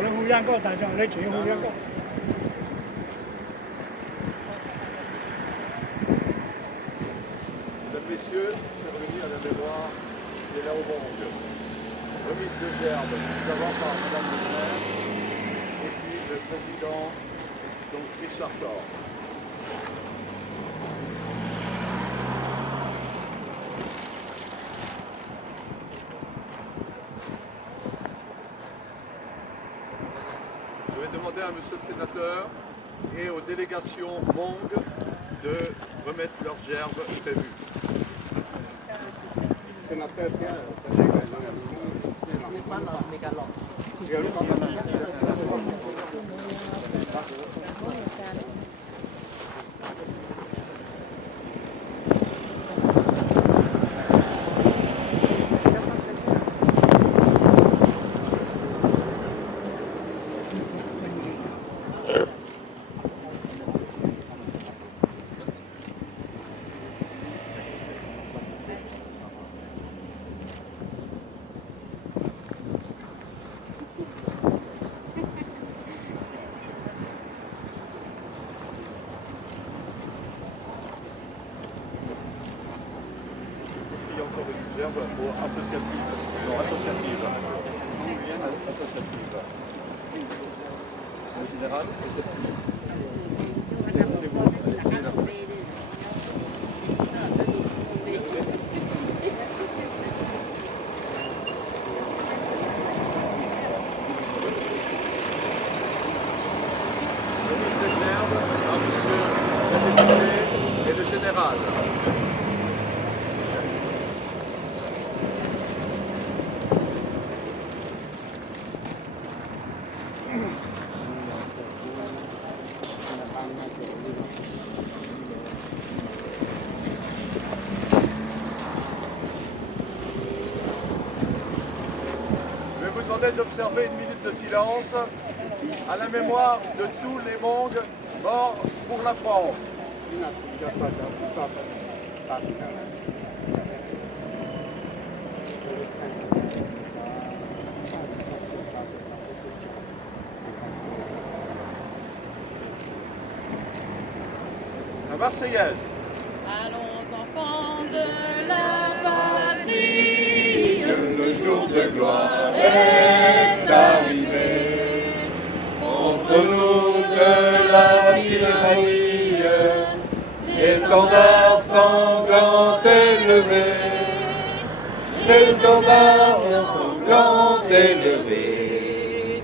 你烏鴉哥大將，你住烏鴉哥。Mesdames, Messieurs, c'est revenu à la mémoire des Laobongues. Remise de gerbe, tout d'abord par Madame le maire, et puis le président, donc Richard Thor. Je vais demander à Monsieur le Sénateur et aux délégations Hmong de remettre leurs gerbes prévues. Sénateur, associative. Non, associative. Associative. En général, et celle-ci. C'est vous. Et le général. Je vais vous demander d'observer une minute de silence à la mémoire de tous les Hmong morts pour la France. La Marseillaise. Allons enfants de la patrie, le jour de gloire est arrivé. Contre nous de la tyrannie, l'étendard sanglant est levé. L'étendard sanglant est levé.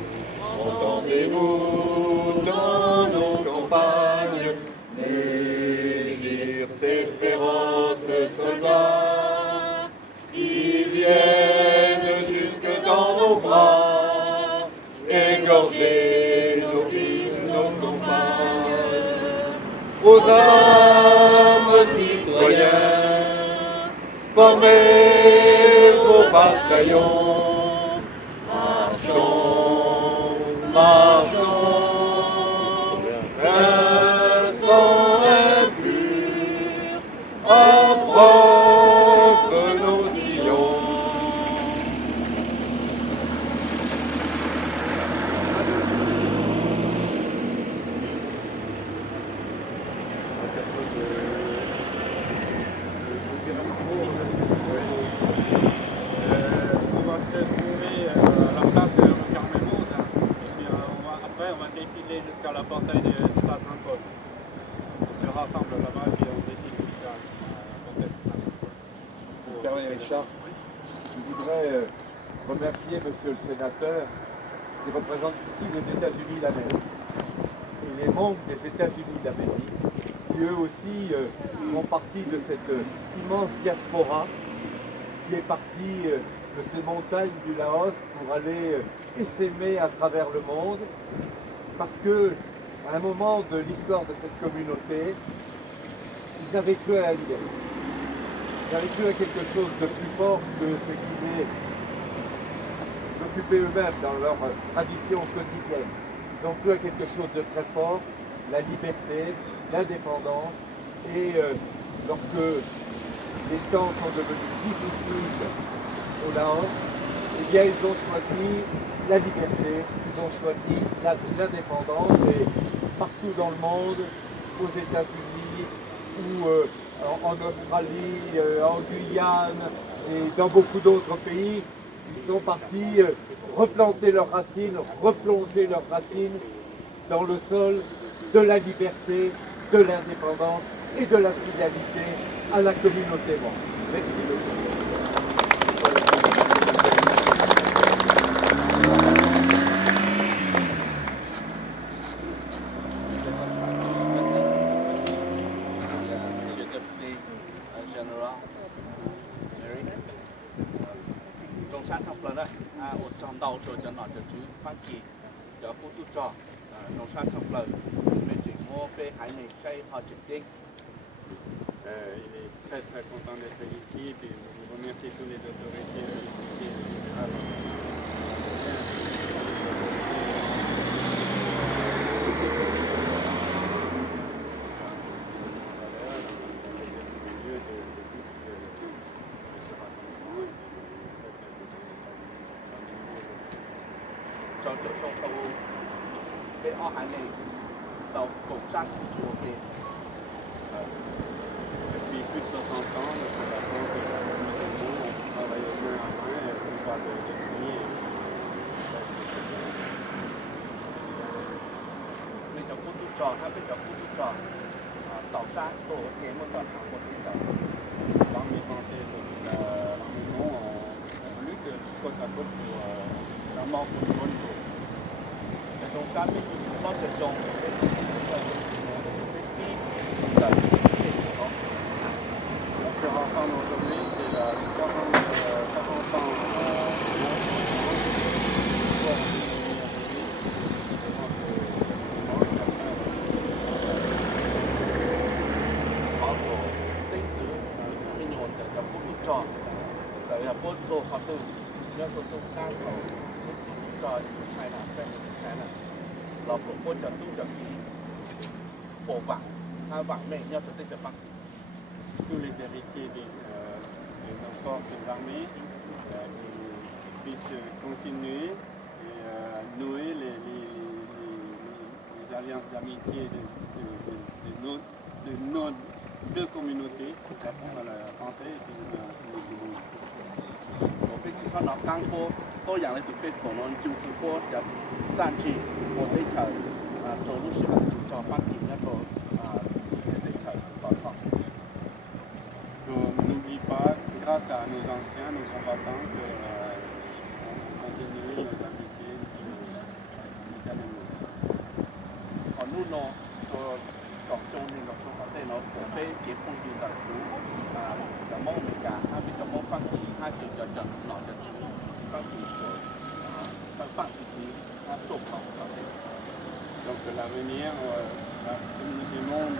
Entendez-vous dans nos campagnes mugir ces féroces soldats qui viennent jusque dans nos bras, égorger nos fils, nos compagnes. Aux âmes citoyens, formez vos bataillons, marchons, marchons, un sang impur approche nos sillons. On va se trouver à la place de Carmel Mose, et puis après on va défiler jusqu'à la portail de Stade Saint-Paul. On se rassemble là-bas et puis on défile jusqu'à la portail de Richard, je voudrais remercier Monsieur le Sénateur qui représente ici les États-Unis d'Amérique et les Hmong des États-Unis d'Amérique qui eux aussi font partie de cette immense diaspora qui est partie de ces montagnes du Laos pour aller essaimer à travers le monde parce que à un moment de l'histoire de cette communauté, ils avaient cru à la liberté. Ils avaient cru à quelque chose de plus fort que ce qui est d'occuper eux-mêmes dans leur tradition quotidienne. Ils ont cru à quelque chose de très fort, la liberté, l'indépendance, et lorsque les temps sont devenus difficiles au Laos, eh bien, ils ont choisi la liberté, ils ont choisi l'indépendance, et partout dans le monde, aux États-Unis, ou en Australie, en Guyane, et dans beaucoup d'autres pays, ils sont partis replanter leurs racines, replonger leurs racines dans le sol de la liberté, de l'indépendance et de la fidélité à la communauté morte. Merci beaucoup. Il est très très content d'être ici et vous remercie toutes les autorités ici en général. Depuis plus de 60 ans, notre vacances et la communauté ont travaillé main à main pour voir le devenir. 你就孤独咗，他哋就孤獨咗。豆沙到夜晚就行過啲就。L'armée française et l'armée non ont voulu que côte à côte pour la mort pour une bonne cause. 種沙邊幫佢種，On se rassemble aujourd'hui, c'est la 40 ans tous les héritiers de nos forces armées puissent continuer et nouer les alliances d'amitié de nos deux communautés, la française et puis 我必须上到干波，多养了准备可能就是波要上去，我这条走路是很找帮你那个这条搞创。 On n'oublie pas, grâce à nos anciens, nos combattants, qu'on continue nos amitiés mutuellement. nous non各種呢個做法，即係我除非結婚要特殊就冇咩㗎，他比較冇分，他就攞着錢，分住分自己，他做好。 Donc l'avenir, la communauté monde